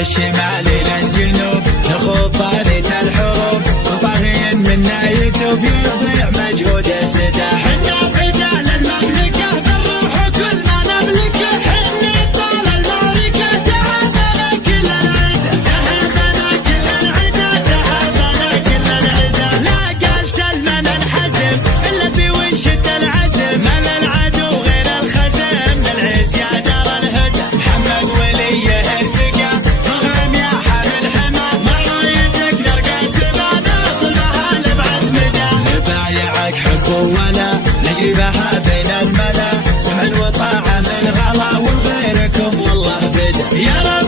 الشمال الى الجنوب نخوض طارية الحروب وطاغين منا يتوب يضيع مجهود السداح. حنا رجال المملكة بالروح وكل ما نملكه حنا ابطال المعركة تهابنا كل العدا تهابنا كل العدا تهابنا كل العدا. لا قال سلمان الحزم الا بونشد العزم مال العدو غير الخزم للعز يا دار الهدى. محمد وليه ارتقى رغم يا حامل حما مع رايتك نرقى سما نصلها لبعد مدى. نبايعك حب ولا نجيبها بين الملا سمع وطاعة من غلا وغيركم والله بدا. يا رب